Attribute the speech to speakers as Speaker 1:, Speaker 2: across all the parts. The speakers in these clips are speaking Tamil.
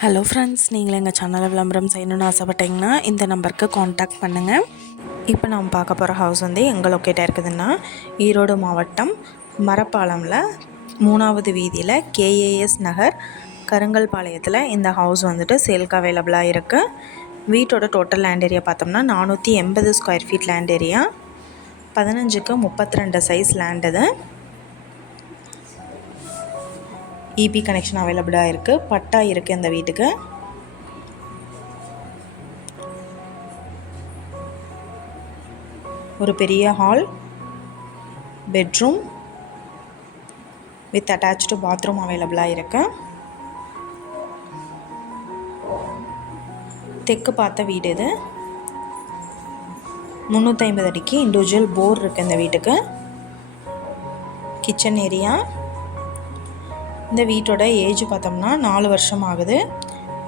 Speaker 1: ஹலோ ஃப்ரெண்ட்ஸ் நீங்கள் எங்கள் சேனலை விளம்பரம் செய்யணும்னு ஆசைப்பட்டீங்கன்னா இந்த நம்பருக்கு காண்டாக்ட் பண்ணுங்கள் இப்போ நாம் பார்க்க போகிற ஹவுஸ் வந்து எங்கே லொக்கேட்டாக இருக்குதுன்னா ஈரோடு மாவட்டம் மரப்பாலமில் மூணாவது வீதியில் கேஏஎஸ் நகர் கருங்கல்பாளையத்தில் இந்த ஹவுஸ் வந்துட்டு சேல்க்கு அவைலபிளாக இருக்குது வீட்டோட டோட்டல் லேண்ட் ஏரியா பார்த்தோம்னா நானூற்றி எண்பது ஸ்கொயர் ஃபீட் லேண்ட் ஏரியா பதினஞ்சுக்கு முப்பத்தி ரெண்டு சைஸ் லேண்ட் இது. இபி கனெக்ஷன் அவைலபிளாக இருக்குது பட்டா இருக்குது இந்த வீட்டுக்கு. ஒரு பெரிய hall bedroom with attach bathroom அவைலபிளாக இருக்கு. தெற்கு பார்த்த வீடு இது. முந்நூற்றி ஐம்பது அடிக்கு இண்டிவிஜுவல் போர் இருக்குது இந்த வீட்டுக்கு. கிச்சன் ஏரியா இந்த வீட்டோட ஏஜ் பார்த்தோம்னா நாலு வருஷம் ஆகுது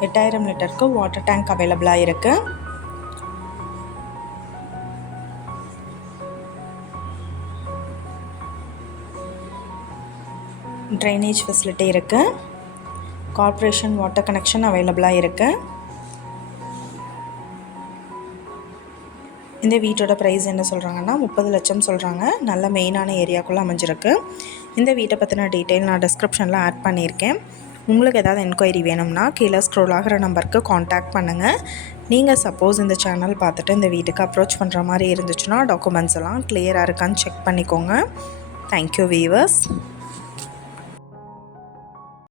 Speaker 1: எட்டாயிரம் லிட்டருக்கு வாட்டர் டேங்க் அவைலபிளாக இருக்குது ட்ரைனேஜ் ஃபெசிலிட்டி இருக்குது கார்ப்பரேஷன் வாட்டர் கனெக்ஷன் அவைலபிளாக இருக்குது இந்த வீட்டோட ப்ரைஸ் என்ன சொல்கிறாங்கன்னா முப்பது லட்சம் சொல்கிறாங்க நல்ல மெயினான ஏரியாக்குள்ளே அமைஞ்சிருக்கு. இந்த வீட்டை பற்றின டீட்டெயில் நான் டிஸ்கிரிப்ஷனில் ஆட் பண்ணியிருக்கேன். உங்களுக்கு ஏதாவது என்கொயரி வேணும்னா கீழே ஸ்க்ரோல் ஆகிற நம்பருக்கு காண்டாக்ட் பண்ணுங்கள் நீங்கள் சப்போஸ் இந்த சேனல் பார்த்துட்டு இந்த வீட்டுக்கு அப்ரோச் பண்ணுற மாதிரி இருந்துச்சுன்னா டாக்குமெண்ட்ஸ் எல்லாம் கிளியராக இருக்கான்னு செக் பண்ணிக்கோங்க. Thank you viewers